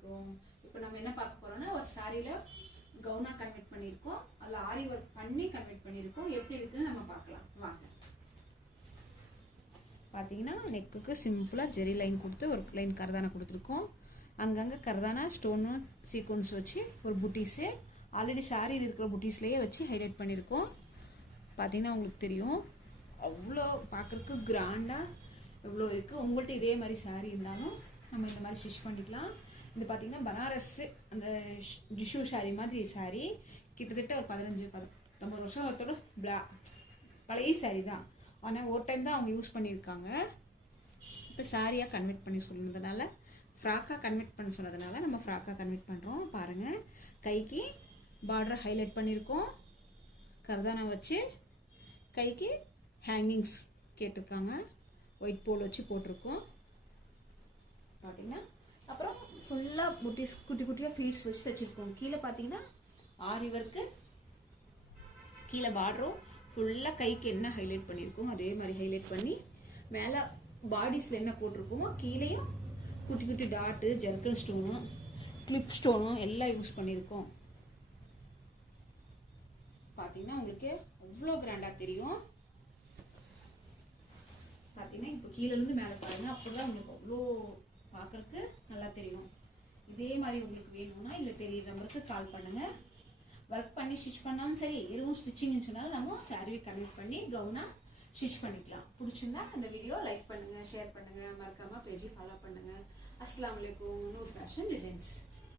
அலைக்கும். இப்போ நம்ம என்ன பார்க்க போறோம்னா ஒரு சாரியில கவுனா கன்வெர்ட் பண்ணியிருக்கோம். அதில் ஆரி ஒர்க் பண்ணி கன்வெர்ட் பண்ணியிருக்கோம். எப்படி இருக்குன்னு நம்ம பார்க்கலாம் வாங்க. பார்த்தீங்கன்னா நெக்குக்கு சிம்பிளாக ஜெரி லைன் கொடுத்து ஒரு லைன் கரதானா கொடுத்துருக்கோம். அங்கங்கே கரதானா ஸ்டோனு சீக்வன்ஸ் வச்சு ஒரு புட்டீஸு ஆல்ரெடி சாரியில் இருக்கிற புட்டீஸ்லேயே வச்சு ஹைலைட் பண்ணியிருக்கோம். பார்த்தீங்கன்னா உங்களுக்கு தெரியும் அவ்வளோ பார்க்குறதுக்கு கிராண்டாக எவ்வளோ இருக்குது. உங்கள்கிட்ட இதே மாதிரி சாரீ இருந்தாலும் நம்ம இந்த மாதிரி ஸ்டிச் பண்ணிக்கலாம். இது பார்த்தீங்கன்னா பனாரஸ் அந்த டிஷ்யூ சாரீ மாதிரி சாரீ கிட்டத்தட்ட ஒரு 15-19 வருஷம் ஒருத்தோட பழைய சாரீ தான். ஆனால் ஒரு டைம் தான் அவங்க யூஸ் பண்ணியிருக்காங்க. இப்போ சாரியாக கன்வெர்ட் பண்ணி சொன்னதுனால ஃப்ராக்காக கன்வெர்ட் பண்ண சொன்னதுனால நம்ம ஃப்ராக்காக கன்வெர்ட் பண்ணுறோம். பாருங்கள், கைக்கு பார்டர் ஹைலைட் பண்ணியிருக்கோம். கர்தானா வச்சு கைக்கு ஹேங்கிங்ஸ் கேட்டிருக்காங்க. ஒயிட் போல் வச்சு போட்டிருக்கோம். பார்த்தீங்கன்னா அப்புறம் ஃபுல்லாக புட்டிஸ் குட்டி குட்டியாக ஃபீட்ஸ் வச்சு தைச்சிருக்கோம். கீழே பார்த்தீங்கன்னா ஆரி ஒர்க்கு, கீழே பார்டரும் ஃபுல்லாக கைக்கு என்ன ஹைலைட் பண்ணியிருக்கோம் அதே மாதிரி ஹைலைட் பண்ணி மேலே பாடிஸில் என்ன போட்டிருக்கோமோ கீழேயும் குட்டி குட்டி டாட்டு, ஜர்க்கன் ஸ்டோனும் கிளிப் ஸ்டோனும் எல்லாம் யூஸ் பண்ணியிருக்கோம். பார்த்தீங்கன்னா உங்களுக்கு அவ்வளோ கிராண்டாக தெரியும். பார்த்தீங்கன்னா இப்போ கீழேருந்து மேலே பாருங்கள், அப்போ தான் உங்களுக்கு அவ்வளோ பார்க்குறக்கு நல்லா தெரியும். இதே மாதிரி உங்களுக்கு வேணும்னா இல்லை தெரியுற நம்பருக்கு கால் பண்ணுங்கள். ஒர்க் பண்ணி ஸ்டிச் பண்ணாலும் சரி, எதுவும் ஸ்டிச்சிங்னு சொன்னாலும் நம்ம சாரீ கன்வெர்ட் பண்ணி கவுனா ஸ்டிச் பண்ணிக்கலாம். பிடிச்சிருந்தா அந்த வீடியோ லைக் பண்ணுங்கள், ஷேர் பண்ணுங்கள், மறக்காமல் பேஜை ஃபாலோ பண்ணுங்கள். அஸ்ஸலாமு அலைக்கும். Noor fashion designs.